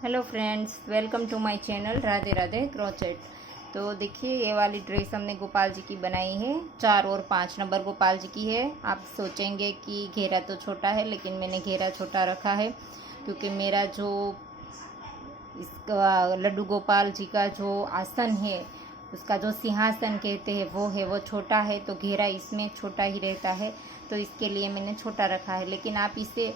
Hello friends, welcome to my channel Radhe Radhe crochet. तो देखिए, ये वाली ड्रेस हमने गोपाल जी की बनाई है। 4 और 5 नंबर गोपाल जी की है। आप सोचेंगे कि घेरा तो छोटा है, लेकिन मैंने घेरा छोटा रखा है क्योंकि मेरा जो इसका लड्डू गोपाल जी का जो आसन है, उसका जो सिंहासन कहते हैं वो छोटा है, तो घेरा इसमें छोटा ही रहता है। तो इसके लिए मैंने छोटा रखा है। लेकिन आप इसे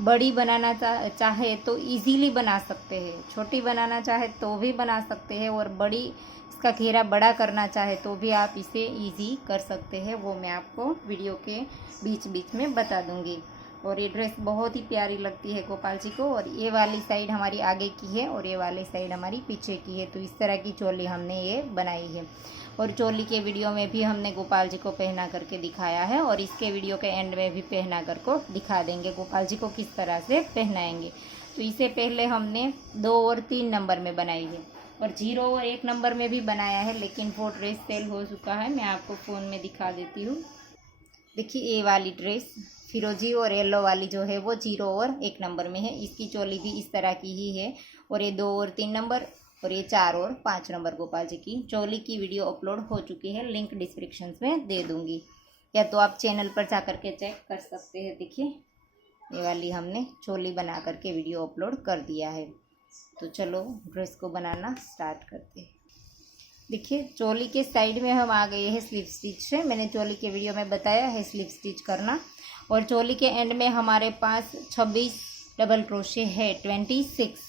बड़ी बनाना चाहे तो इजीली बना सकते हैं, छोटी बनाना चाहे तो भी बना सकते हैं, और बड़ी इसका घेरा बड़ा करना चाहे तो भी आप इसे इजी कर सकते हैं। वो मैं आपको वीडियो के बीच बीच में बता दूंगी। और ये ड्रेस बहुत ही प्यारी लगती है गोपाल जी को। और ये वाली साइड हमारी आगे की है और ये वाली साइड हमारी पीछे की है। तो इस तरह की चोली हमने ये बनाई है। और चोली के वीडियो में भी हमने गोपाल जी को पहना करके दिखाया है, और इसके वीडियो के एंड में भी पहना कर को दिखा देंगे गोपाल जी को किस तरह से पहनाएंगे। तो इसे पहले हमने 2 और 3 नंबर में बनाई है, और 0 और 1 नंबर में भी बनाया है, लेकिन वो ड्रेस सेल हो चुका है। मैं आपको फ़ोन में दिखा देती हूँ। देखिए, ये वाली ड्रेस फिरोजी और येलो वाली जो है वो 0 और 1 नंबर में है। इसकी चोली भी इस तरह की ही है। और ये 2 और 3 नंबर और ये 4 और 5 नंबर गोपाल जी की चोली की वीडियो अपलोड हो चुकी है। लिंक डिस्क्रिप्शन में दे दूंगी, या तो आप चैनल पर जा करके चेक कर सकते हैं। देखिए, ये वाली हमने चोली बना करके वीडियो अपलोड कर दिया है। तो चलो ड्रेस को बनाना स्टार्ट करते हैं। देखिए, चोली के साइड में हम आ गए हैं स्लिप स्टिच से। मैंने चोली के वीडियो में बताया है स्लिप स्टिच करना। और चोली के एंड में हमारे पास 26 डबल क्रोशे है, 26।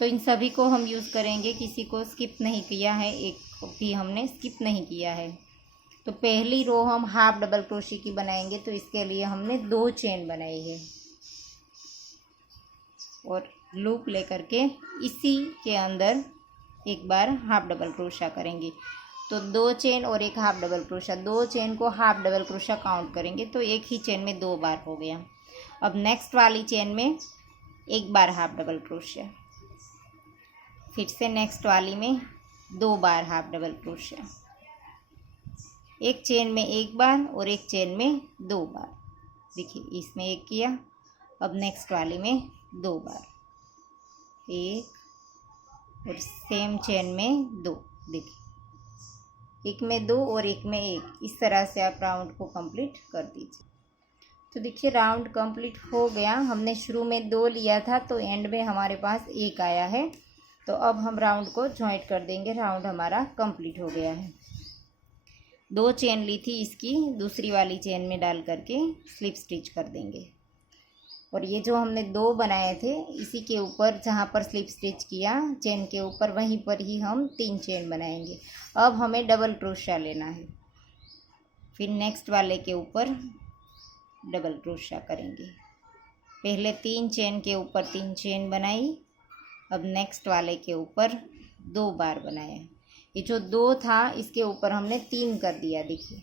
तो इन सभी को हम यूज़ करेंगे, किसी को स्किप नहीं किया है, एक भी हमने स्किप नहीं किया है। तो पहली रो हम हाफ डबल क्रोशे की बनाएंगे, तो इसके लिए हमने 2 चेन बनाई है और लूप लेकर के इसी के अंदर एक बार हाफ डबल क्रोशा करेंगे। तो 2 चेन और एक हाफ डबल क्रोशा, 2 चेन को हाफ डबल क्रोशा काउंट करेंगे, तो एक ही चेन में 2 बार हो गया। अब नेक्स्ट वाली चेन में एक बार हाफ डबल क्रोशा, फिर से नेक्स्ट वाली में 2 बार हाफ डबल क्रोशा, एक चेन में एक बार और एक चेन में 2 बार। देखिए, इसमें एक किया। अब नेक्स्ट वाली में 2 बार, एक, और सेम चेन में 2। देखिए, एक में 2 और एक में 1। इस तरह से आप राउंड को कंप्लीट कर दीजिए। तो देखिए, राउंड कंप्लीट हो गया। हमने शुरू में 2 लिया था, तो एंड में हमारे पास 1 आया है। तो अब हम राउंड को जॉइंट कर देंगे। राउंड हमारा कंप्लीट हो गया है। 2 चेन ली थी, इसकी दूसरी वाली चेन में डाल करके स्लिप स्टिच कर देंगे। और ये जो हमने 2 बनाए थे, इसी के ऊपर जहाँ पर स्लिप स्टिच किया चेन के ऊपर, वहीं पर ही हम 3 चेन बनाएंगे। अब हमें डबल क्रोशा लेना है। फिर नेक्स्ट वाले के ऊपर डबल क्रोशा करेंगे। पहले 3 चेन के ऊपर 3 चेन बनाई। अब नेक्स्ट वाले के ऊपर 2 बार बनाया। ये जो 2 था, इसके ऊपर हमने 3 कर दिया। देखिए,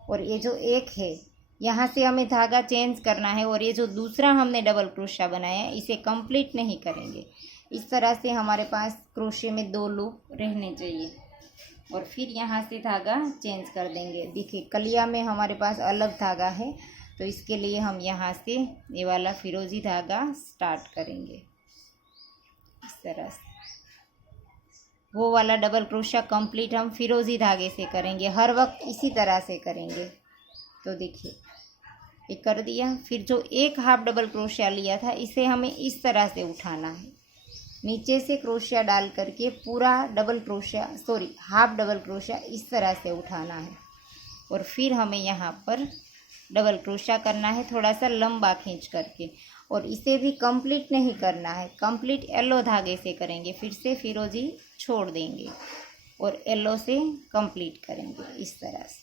और ये जो 1 है, यहाँ से हमें धागा चेंज करना है, और ये जो दूसरा हमने डबल क्रोशा बनाया है, इसे कंप्लीट नहीं करेंगे। इस तरह से हमारे पास क्रोशे में 2 लूप रहने चाहिए। और फिर यहाँ से धागा चेंज कर देंगे। देखिए, कलिया में हमारे पास अलग धागा है, तो इसके लिए हम यहाँ से ये वाला फिरोजी धागा स्टार्ट करेंगे। इस तरह से वो वाला डबल क्रोशा कंप्लीट हम फिरोजी धागे से करेंगे। हर वक्त इसी तरह से करेंगे। तो देखिए, ये कर दिया। फिर जो एक हाफ डबल क्रोशिया लिया था, इसे हमें इस तरह से उठाना है। नीचे से क्रोशिया डाल करके पूरा हाफ डबल क्रोशिया इस तरह से उठाना है। और फिर हमें यहाँ पर डबल क्रोशिया करना है, थोड़ा सा लंबा खींच करके। और इसे भी कंप्लीट नहीं करना है, कंप्लीट येलो धागे से करेंगे। फिर से फिरोजी छोड़ देंगे और येलो से कंप्लीट करेंगे इस तरह से।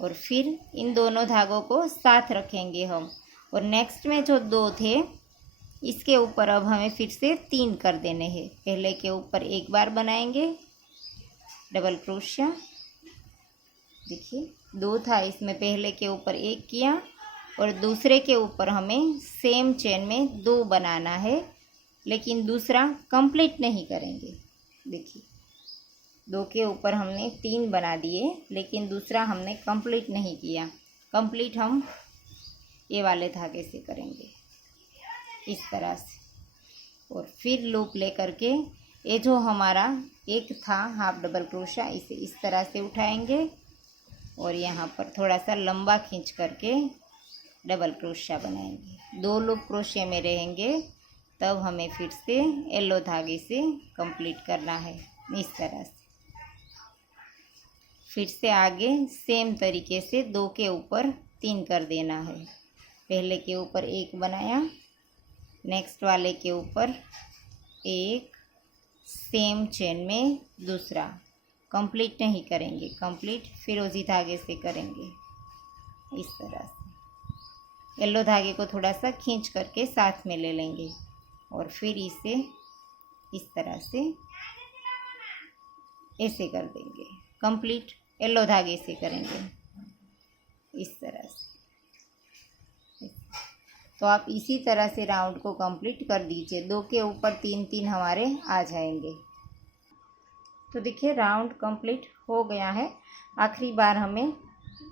और फिर इन दोनों धागों को साथ रखेंगे हम। और नेक्स्ट में जो 2 थे, इसके ऊपर अब हमें फिर से 3 कर देने हैं। पहले के ऊपर एक बार बनाएंगे डबल क्रोशिया। देखिए, 2 था, इसमें पहले के ऊपर 1 किया, और दूसरे के ऊपर हमें सेम चेन में 2 बनाना है, लेकिन दूसरा कंप्लीट नहीं करेंगे। देखिए, 2 के ऊपर हमने 3 बना दिए, लेकिन दूसरा हमने कंप्लीट नहीं किया। कंप्लीट हम ये वाले धागे से करेंगे इस तरह से। और फिर लूप ले करके ये जो हमारा एक था हाफ डबल क्रोशा, इसे इस तरह से उठाएंगे और यहाँ पर थोड़ा सा लंबा खींच करके डबल क्रोशा बनाएंगे। 2 लूप क्रोशे में रहेंगे, तब हमें फिर से येलो धागे से कंप्लीट करना है इस तरह से। फिर से आगे सेम तरीके से 2 के ऊपर 3 कर देना है। पहले के ऊपर 1 बनाया, नेक्स्ट वाले के ऊपर 1, सेम चेन में दूसरा। कंप्लीट नहीं करेंगे, कंप्लीट फिरोजी धागे से करेंगे इस तरह से। येलो धागे को थोड़ा सा खींच करके साथ में ले लेंगे और फिर इसे इस तरह से ऐसे कर देंगे। कंप्लीट येलो धागे से करेंगे इस तरह से। तो आप इसी तरह से राउंड को कंप्लीट कर दीजिए। 2 के ऊपर 3 3 हमारे आ जाएंगे। तो देखिए राउंड कंप्लीट हो गया है। आखिरी बार हमें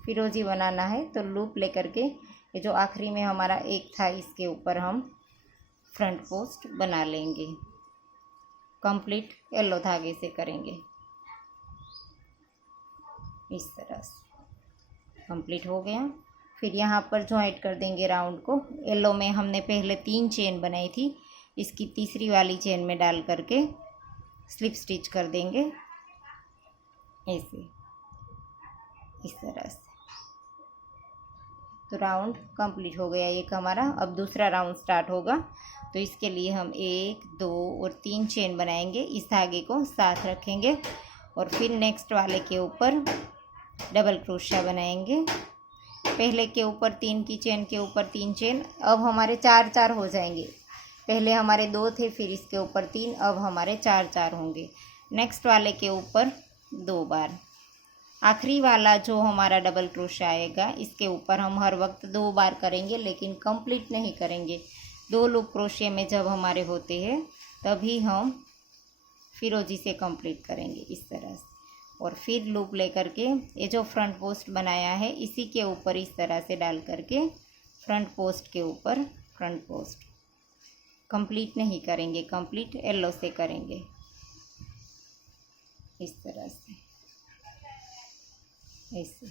फिरोजी बनाना है, तो लूप लेकर के ये जो आखिरी में हमारा 1 था, इसके ऊपर हम फ्रंट पोस्ट बना लेंगे। कंप्लीट येलो धागे से करेंगे इस तरह से। कंप्लीट हो गया। फिर यहाँ पर जॉइंट कर देंगे राउंड को। येलो में हमने पहले 3 चेन बनाई थी, इसकी तीसरी वाली चेन में डाल करके स्लिप स्टिच कर देंगे ऐसे इस तरह से। तो राउंड कंप्लीट हो गया एक हमारा। अब दूसरा राउंड स्टार्ट होगा, तो इसके लिए हम 1 2 और 3 चेन बनाएंगे। इस धागे को साथ रखेंगे और फिर नेक्स्ट वाले के ऊपर डबल क्रोशिया बनाएंगे। पहले के ऊपर 3 की चेन के ऊपर 3 चेन, अब हमारे 4 4 हो जाएंगे। पहले हमारे 2 थे, फिर इसके ऊपर 3, अब हमारे 4 4 होंगे। नेक्स्ट वाले के ऊपर 2 बार। आखिरी वाला जो हमारा डबल क्रोशिया आएगा, इसके ऊपर हम हर वक्त 2 बार करेंगे, लेकिन कंप्लीट नहीं करेंगे। 2 लूप क्रोशिया में जब हमारे होते हैं, तभी हम फिरोजी से कंप्लीट करेंगे इस तरह से। और फिर लूप लेकर के ये जो फ्रंट पोस्ट बनाया है, इसी के ऊपर इस तरह से डाल करके फ्रंट पोस्ट के ऊपर फ्रंट पोस्ट। कंप्लीट नहीं करेंगे, कंप्लीट येलो से करेंगे इस तरह से ऐसे।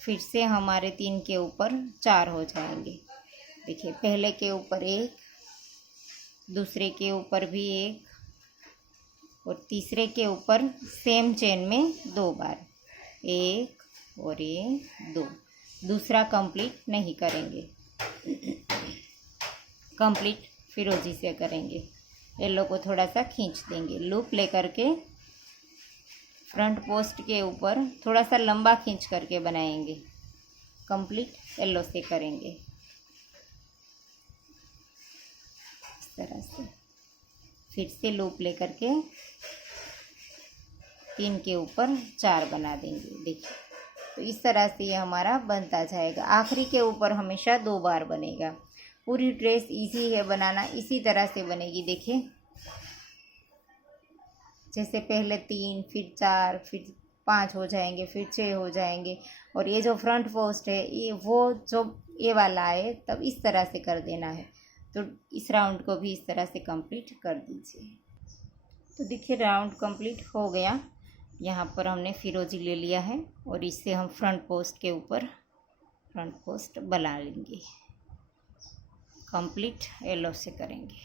फिर से हमारे 3 के ऊपर 4 हो जाएंगे। देखिए पहले के ऊपर 1, दूसरे के ऊपर भी 1 और तीसरे के ऊपर सेम चेन में 2 बार, 1 और 1 2। दूसरा कंप्लीट नहीं करेंगे, कंप्लीट फिरोजी से करेंगे। येलो को थोड़ा सा खींच देंगे। लूप लेकर के फ्रंट पोस्ट के ऊपर थोड़ा सा लंबा खींच करके बनाएंगे। कंप्लीट येलो से करेंगे इस तरह से। फिर से लूप लेकर के 3 के ऊपर 4 बना देंगे। देखिए तो इस तरह से ये हमारा बनता जाएगा। आखिरी के ऊपर हमेशा 2 बार बनेगा। पूरी ड्रेस इजी है बनाना, इसी तरह से बनेगी। देखिए जैसे पहले 3, फिर 4, फिर 5 हो जाएंगे, फिर 6 हो जाएंगे। और ये जो फ्रंट पोस्ट है, ये वो जो ये वाला है, तब इस तरह से कर देना है। तो इस राउंड को भी इस तरह से कंप्लीट कर दीजिए। तो देखिए राउंड कंप्लीट हो गया। यहाँ पर हमने फिरोजी ले लिया है और इससे हम फ्रंट पोस्ट के ऊपर फ्रंट पोस्ट बना लेंगे। कंप्लीट येलो से करेंगे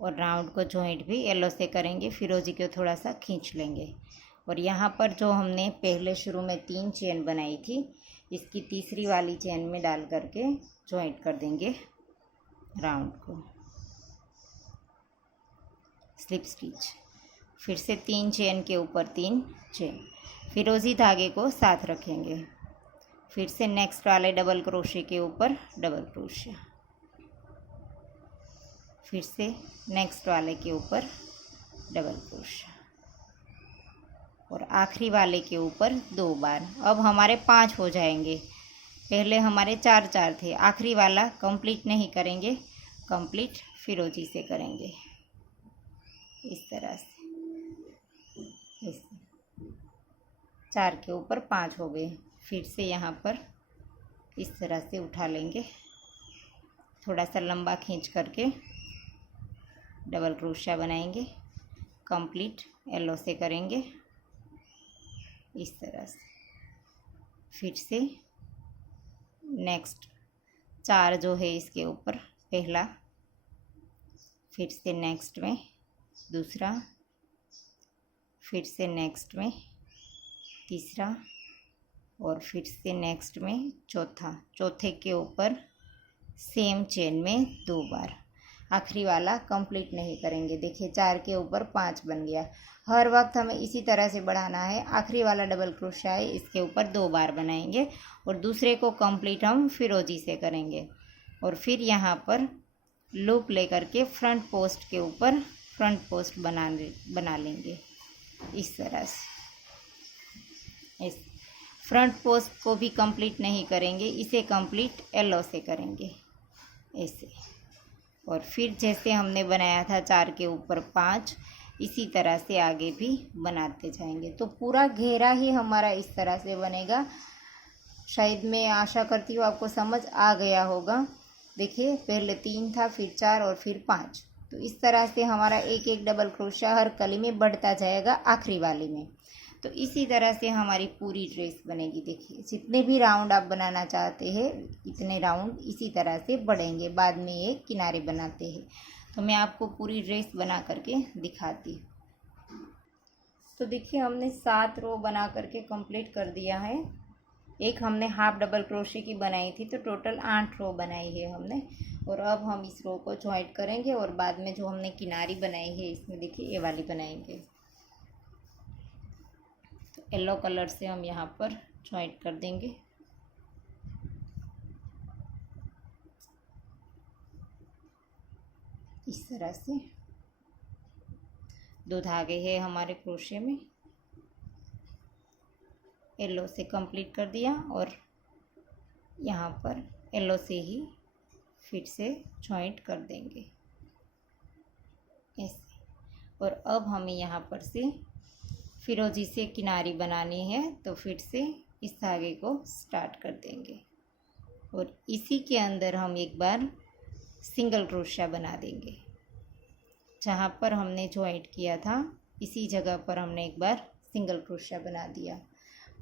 और राउंड को जॉइंट भी येलो से करेंगे। फिरोजी को थोड़ा सा खींच लेंगे और यहाँ पर जो हमने पहले शुरू में 3 चेन बनाई थी, इसकी तीसरी वाली चेन में डाल करके जॉइंट कर देंगे राउंड को। Slip stitch. फिर से 3 चेन के ऊपर 3 चेन, फिरोजी धागे को साथ रखेंगे। फिर से नेक्स्ट वाले डबल क्रोशे के ऊपर डबल क्रोशे, फिर से नेक्स्ट वाले के ऊपर डबल क्रोशे और आखिरी वाले के ऊपर 2 बार। अब हमारे 5 हो जाएंगे। पहले हमारे 4 4 थे। आखिरी वाला कंप्लीट नहीं करेंगे, कंप्लीट फिरोजी से करेंगे इस तरह से। 4 के ऊपर 5 हो गए। फिर से यहाँ पर इस तरह से उठा लेंगे थोड़ा सा लंबा खींच करके डबल क्रोशिया बनाएंगे। कंप्लीट येलो से करेंगे इस तरह से। फिर से नेक्स्ट 4 जो है इसके ऊपर पहला, फिर से नेक्स्ट में दूसरा, फिर से नेक्स्ट में तीसरा और फिर से नेक्स्ट में चौथा। चौथे के ऊपर सेम चेन में 2 बार। आखिरी वाला कंप्लीट नहीं करेंगे। देखिए 4 के ऊपर 5 बन गया। हर वक्त हमें इसी तरह से बढ़ाना है। आखिरी वाला डबल क्रोशिया है इसके ऊपर 2 बार बनाएंगे और दूसरे को कंप्लीट हम फिरोजी से करेंगे। और फिर यहाँ पर लूप लेकर के फ्रंट पोस्ट के ऊपर फ्रंट पोस्ट बना लेंगे इस तरह से। इस फ्रंट पोस्ट को भी कंप्लीट नहीं करेंगे, इसे कंप्लीट येलो से करेंगे ऐसे। और फिर जैसे हमने बनाया था 4 के ऊपर 5, इसी तरह से आगे भी बनाते जाएंगे। तो पूरा घेरा ही हमारा इस तरह से बनेगा। शायद मैं आशा करती हूँ आपको समझ आ गया होगा। देखिए पहले 3 था, फिर 4 और फिर 5। तो इस तरह से हमारा एक एक डबल क्रोशिया हर कली में बढ़ता जाएगा आखिरी वाली में। तो इसी तरह से हमारी पूरी ड्रेस बनेगी। देखिए जितने भी राउंड आप बनाना चाहते हैं इतने राउंड इसी तरह से बढ़ेंगे। बाद में ये किनारे बनाते हैं। तो मैं आपको पूरी ड्रेस बना करके दिखाती हूँ। तो देखिए हमने 7 रो बना करके कंप्लीट कर दिया है। एक हमने हाफ डबल क्रोशे की बनाई थी, तो टोटल 8 रो बनाई है हमने। और अब हम इस रो को जॉइंट करेंगे और बाद में जो हमने किनारी बनाई है इसमें देखिए ये वाली बनाएंगे। तो येलो कलर से हम यहाँ पर जॉइंट कर देंगे। इस तरह से 2 धागे हैं हमारे क्रोशे में। येलो से कंप्लीट कर दिया और यहाँ पर येलो से ही फिर से जॉइंट कर देंगे ऐसे। और अब हमें यहाँ पर से फिरोजी से किनारी बनानी है, तो फिर से इस धागे को स्टार्ट कर देंगे और इसी के अंदर हम एक बार सिंगल क्रोशिया बना देंगे। जहाँ पर हमने जॉइंट किया था इसी जगह पर हमने एक बार सिंगल क्रोशिया बना दिया।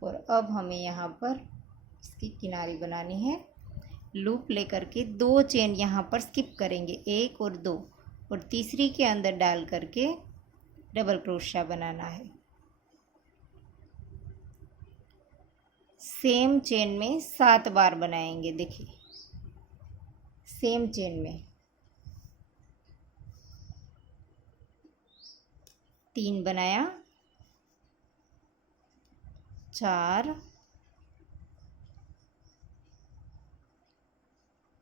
और अब हमें यहाँ पर इसकी किनारी बनानी है। लूप लेकर के 2 चेन यहाँ पर स्किप करेंगे, 1 और 2, और तीसरी के अंदर डाल करके डबल क्रोशिया बनाना है। सेम चेन में 7 बार बनाएंगे। देखिए सेम चेन में 3 बनाया, 4,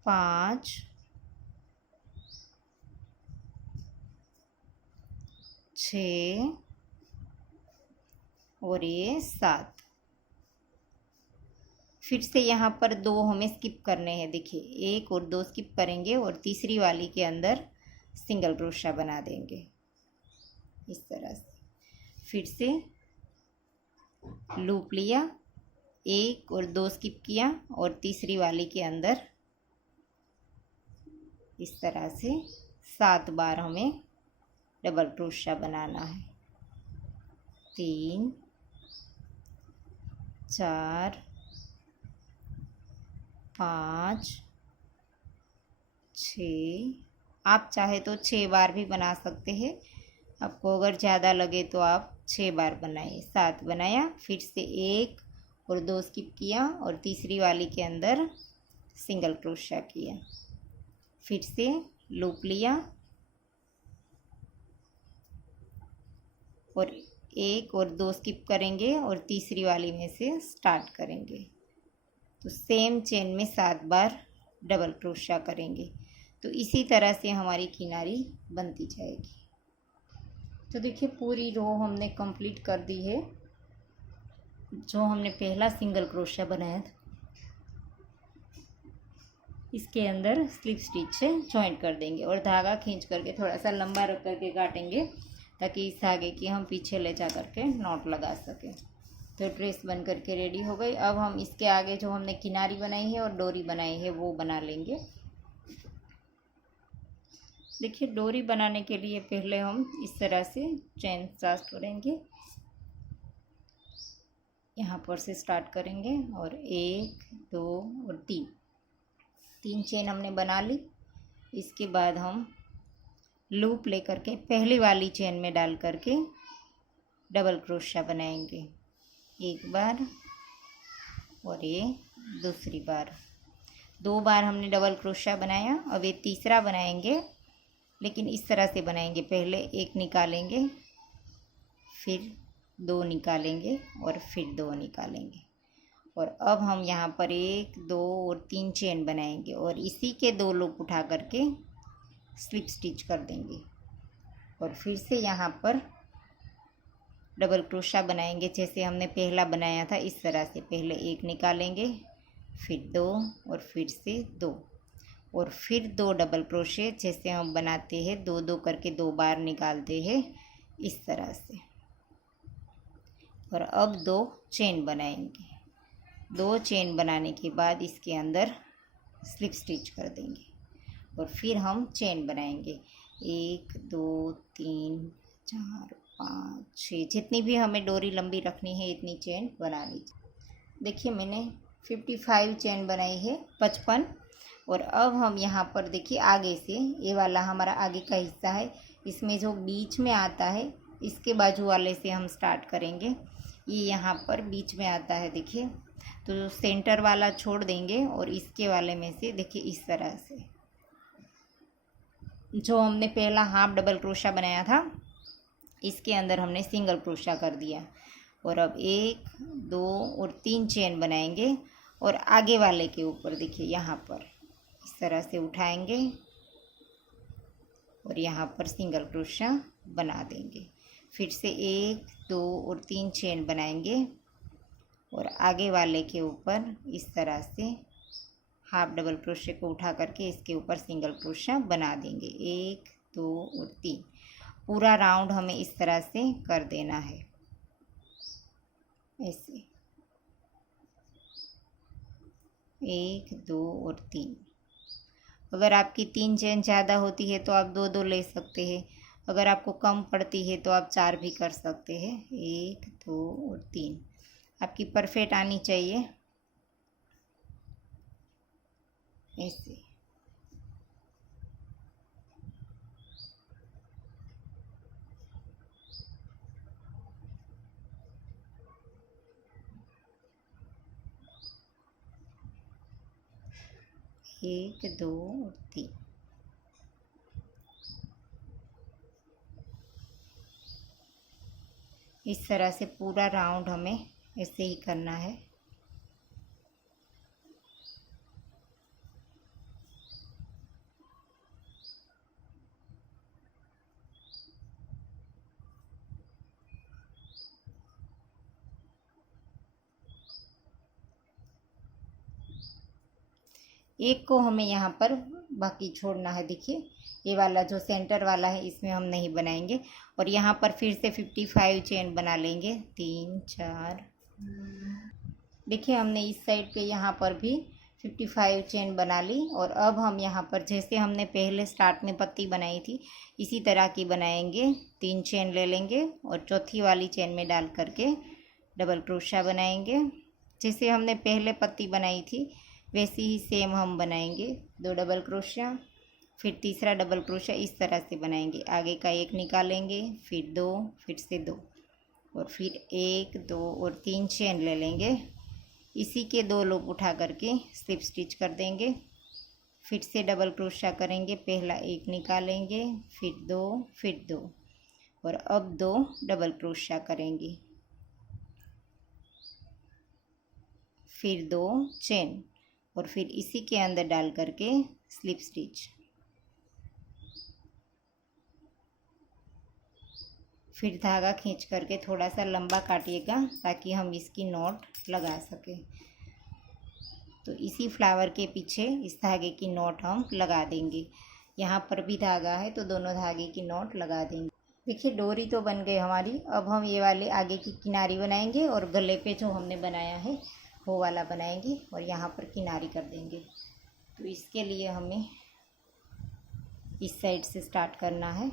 5, 6 और ये 7। फिर से यहाँ पर 2 हमें स्किप करने हैं। देखिए 1 और 2 स्किप करेंगे और तीसरी वाली के अंदर सिंगल क्रोशिया बना देंगे इस तरह से। फिर से लूप लिया, 1 और 2 स्किप किया और तीसरी वाली के अंदर इस तरह से 7 बार हमें डबल क्रोशिया बनाना है। 3, 4, 5, 6। आप चाहे तो 6 बार भी बना सकते हैं। आपको अगर ज़्यादा लगे तो आप 6 बार बनाइए। 7 बनाया, फिर से 1 और 2 स्किप किया और तीसरी वाली के अंदर सिंगल क्रोशिया किया। फिर से लूप लिया और 1 और 2 स्किप करेंगे और तीसरी वाली में से स्टार्ट करेंगे। तो सेम चेन में 7 बार डबल क्रोशिया करेंगे। तो इसी तरह से हमारी किनारी बनती जाएगी। तो देखिए पूरी रो हमने कंप्लीट कर दी है। जो हमने पहला सिंगल क्रोशिया बनाया था इसके अंदर स्लिप स्टिच से जॉइंट कर देंगे और धागा खींच करके थोड़ा सा लंबा रख करके काटेंगे, ताकि इस धागे की हम पीछे ले जा करके नॉट लगा सकें। तो ड्रेस बन करके रेडी हो गई। अब हम इसके आगे जो हमने किनारी बनाई है और डोरी बनाई है वो बना लेंगे। देखिए डोरी बनाने के लिए पहले हम इस तरह से चेन स्टार्ट करेंगे, यहाँ पर से स्टार्ट करेंगे और 1 2 और 3 चेन हमने बना ली। इसके बाद हम लूप लेकर के पहली वाली चेन में डाल करके डबल क्रोशिया बनाएंगे, एक बार और ये दूसरी बार। 2 बार हमने डबल क्रोशिया बनाया, अब ये तीसरा बनाएंगे, लेकिन इस तरह से बनाएंगे, पहले 1 निकालेंगे, फिर 2 निकालेंगे और फिर 2 निकालेंगे। और अब हम यहाँ पर 1 2 और 3 चेन बनाएंगे और इसी के 2 लूप उठा करके स्लिप स्टिच कर देंगे और फिर से यहाँ पर डबल क्रोशिया बनाएंगे जैसे हमने पहला बनाया था। इस तरह से पहले 1 निकालेंगे, फिर 2 और फिर से 2 और फिर 2 डबल क्रोशिया जैसे हम बनाते हैं, 2 2 करके 2 बार निकालते हैं इस तरह से। और अब 2 चेन बनाएंगे, 2 चेन बनाने के बाद इसके अंदर स्लिप स्टिच कर देंगे और फिर हम चेन बनाएंगे, 1 2 3 4 5 6, जितनी भी हमें डोरी लंबी रखनी है इतनी चेन बना लीजिए। देखिए मैंने 55 चेन बनाई है, 55। और अब हम यहाँ पर देखिए आगे से, ये वाला हमारा आगे का हिस्सा है, इसमें जो बीच में आता है इसके बाजू वाले से हम स्टार्ट करेंगे। ये यहाँ पर बीच में आता है देखिए, तो सेंटर वाला छोड़ देंगे और इसके वाले में से देखिए इस तरह से जो हमने पहला हाफ डबल क्रोशिया बनाया था इसके अंदर हमने सिंगल क्रोशिया कर दिया। और अब 1 2 और 3 चेन बनाएंगे और आगे वाले के ऊपर देखिए यहाँ पर इस तरह से उठाएंगे और यहाँ पर सिंगल क्रोशिया बना देंगे। फिर से 1 2 और 3 चेन बनाएंगे और आगे वाले के ऊपर इस तरह से हाफ डबल क्रोशिया को उठा करके इसके ऊपर सिंगल क्रोशिया बना देंगे, 1 2 और 3। पूरा राउंड हमें इस तरह से कर देना है, ऐसे 1 2 और 3। अगर आपकी 3 चेन ज़्यादा होती है तो आप 2 2 ले सकते हैं, अगर आपको कम पड़ती है तो आप 4 भी कर सकते हैं। 1 2 और 3 आपकी परफेक्ट आनी चाहिए ऐसे। एक 2 और 3। इस तरह से पूरा राउंड हमें ऐसे ही करना है। एक को हमें यहाँ पर बाकी छोड़ना है, देखिए ये वाला जो सेंटर वाला है इसमें हम नहीं बनाएंगे। और यहाँ पर फिर से 55 चेन बना लेंगे, 3 4। देखिए हमने इस साइड पे यहाँ पर भी 55 चेन बना ली। और अब हम यहाँ पर जैसे हमने पहले स्टार्ट में पत्ती बनाई थी इसी तरह की बनाएंगे, 3 चेन ले लेंगे और चौथी वाली चेन में डाल करके डबल क्रोशिया बनाएंगे। जैसे हमने पहले पत्ती बनाई थी वैसे ही सेम हम बनाएंगे, 2 डबल क्रोशिया, फिर तीसरा डबल क्रोशिया इस तरह से बनाएंगे। आगे का 1 निकालेंगे, फिर 2, फिर से 2 और फिर 1 2 और 3 चेन ले लेंगे। इसी के 2 लूप उठा करके स्लिप स्टिच कर देंगे। फिर से डबल क्रोशिया करेंगे, पहला 1 निकालेंगे, फिर 2, फिर 2 और अब 2 डबल क्रोशिया करेंगे, फिर 2 चेन और फिर इसी के अंदर डाल करके स्लिप स्टिच। फिर धागा खींच करके थोड़ा सा लंबा काटिएगा ताकि हम इसकी नॉट लगा सकें। तो इसी फ्लावर के पीछे इस धागे की नॉट हम लगा देंगे। यहाँ पर भी धागा है तो दोनों धागे की नॉट लगा देंगे। देखिए डोरी तो बन गई हमारी। अब हम ये वाले आगे की किनारी बनाएंगे और गले पे जो हमने बनाया है वो वाला बनाएंगे और यहाँ पर किनारी कर देंगे। तो इसके लिए हमें इस साइड से स्टार्ट करना है।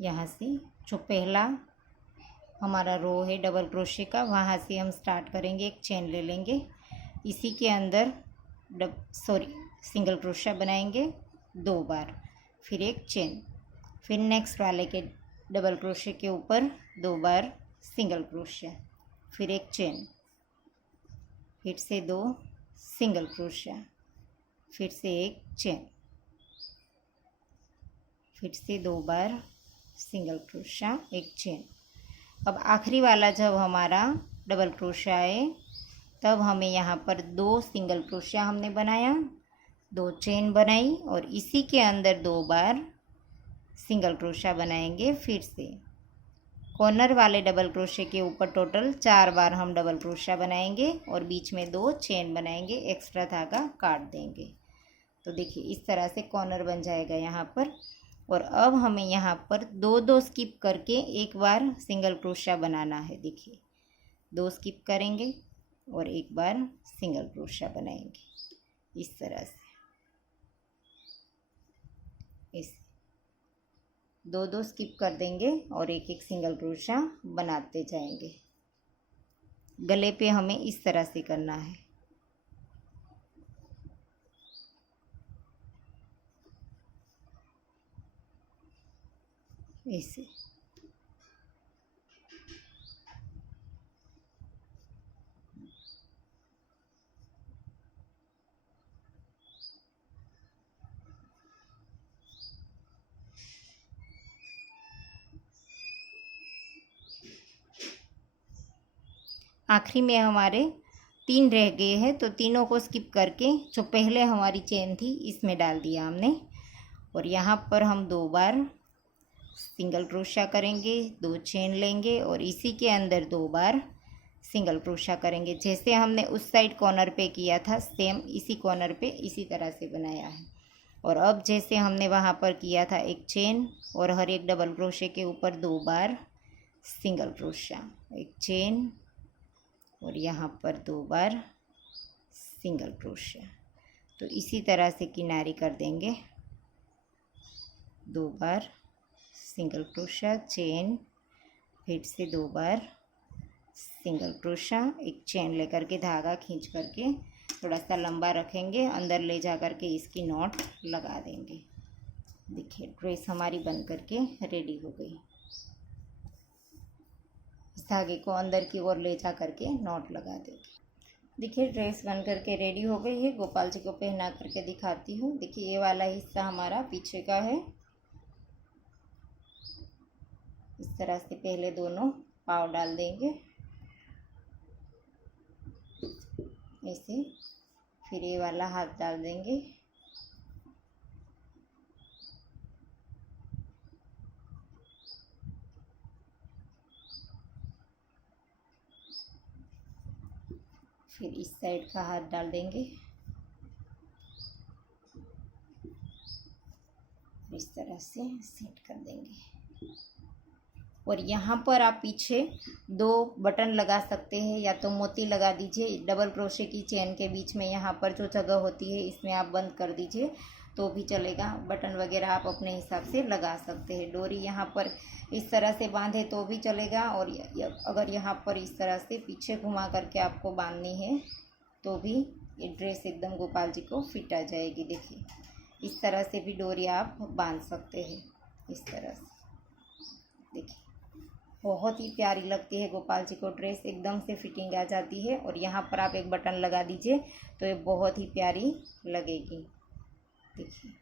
यहाँ से जो पहला हमारा रो है डबल क्रोशे का, वहाँ से हम स्टार्ट करेंगे, एक चेन ले लेंगे, इसी के अंदर सिंगल क्रोशा बनाएंगे 2 बार, फिर एक चेन, फिर नेक्स्ट वाले के डबल क्रोशे के ऊपर 2 बार सिंगल क्रोशा, फिर एक चेन, फिर से 2 सिंगल क्रोशा, फिर से एक चेन, फिर से 2 बार सिंगल क्रोशा, एक चेन। अब आखिरी वाला जब हमारा डबल क्रोशा आए तब हमें यहाँ पर 2 सिंगल क्रोशा हमने बनाया, 2 चेन बनाई और इसी के अंदर 2 बार सिंगल क्रोशा बनाएंगे। फिर से कॉर्नर वाले डबल क्रोशे के ऊपर टोटल 4 बार हम डबल क्रोशा बनाएंगे और बीच में 2 चेन बनाएंगे, एक्स्ट्रा धागा काट देंगे। तो देखिए इस तरह से कॉर्नर बन जाएगा यहाँ पर। और अब हमें यहाँ पर 2 स्किप करके एक बार सिंगल क्रोशा बनाना है। देखिए 2 स्किप करेंगे और एक बार सिंगल क्रोशा बनाएंगे इस तरह से, इस 2 स्किप कर देंगे और एक एक सिंगल क्रोशा बनाते जाएंगे। गले पे हमें इस तरह से करना है। ऐसे आखिरी में हमारे 3 रह गए हैं, तो तीनों को स्किप करके जो पहले हमारी चेन थी इसमें डाल दिया हमने। और यहाँ पर हम 2 बार सिंगल क्रोशा करेंगे, 2 चेन लेंगे और इसी के अंदर 2 बार सिंगल क्रोशा करेंगे। जैसे हमने उस साइड कॉर्नर पे किया था सेम इसी कॉर्नर पे इसी तरह से बनाया है। और अब जैसे हमने वहाँ पर किया था एक चेन और हर एक डबल क्रोशे के ऊपर 2 बार सिंगल क्रोशा, एक चेन और यहाँ पर 2 बार सिंगल क्रोशा। तो इसी तरह से किनारी कर देंगे, 2 बार सिंगल क्रोशा, चेन, फिर से 2 बार सिंगल क्रोशा, एक चेन लेकर के धागा खींच करके थोड़ा सा लंबा रखेंगे, अंदर ले जा कर के इसकी नॉट लगा देंगे। देखिए ड्रेस हमारी बन करके रेडी हो गई। इस धागे को अंदर की ओर ले जा करके नॉट लगा देंगे। देखिए ड्रेस बन करके रेडी हो गई है। गोपाल जी को पहना करके दिखाती हूँ। देखिए ये वाला हिस्सा हमारा पीछे का है। इस तरह से पहले दोनों पाँव डाल देंगे ऐसे, फिर ये वाला हाथ डाल देंगे, फिर इस साइड का हाथ डाल देंगे, इस तरह से सेट कर देंगे। और यहाँ पर आप पीछे 2 बटन लगा सकते हैं, या तो मोती लगा दीजिए डबल क्रोशे की चेन के बीच में, यहाँ पर जो जगह होती है इसमें आप बंद कर दीजिए तो भी चलेगा। बटन वगैरह आप अपने हिसाब से लगा सकते हैं। डोरी यहाँ पर इस तरह से बांधे तो भी चलेगा, और अगर यहाँ पर इस तरह से पीछे घुमा करके आपको बांधनी है तो भी ये ड्रेस एकदम गोपाल जी को फिट आ जाएगी। देखिए इस तरह से भी डोरी आप बांध सकते हैं, इस तरह से। देखिए बहुत ही प्यारी लगती है गोपाल जी को ड्रेस, एकदम से फिटिंग आ जाती है। और यहाँ पर आप एक बटन लगा दीजिए तो ये बहुत ही प्यारी लगेगी। देखिए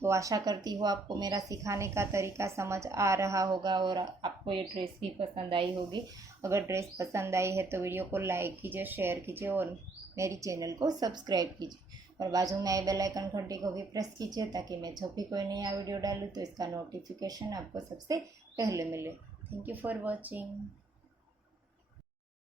तो आशा करती हूँ आपको मेरा सिखाने का तरीका समझ आ रहा होगा और आपको ये ड्रेस भी पसंद आई होगी। अगर ड्रेस पसंद आई है तो वीडियो को लाइक कीजिए, शेयर कीजिए और मेरी चैनल को सब्सक्राइब कीजिए। और बाजू में आई बेल आइकन घंटी को भी प्रेस कीजिए ताकि मैं जब भी कोई नया वीडियो डालूँ तो इसका नोटिफिकेशन आपको सबसे पहले मिले। Thank you for watching.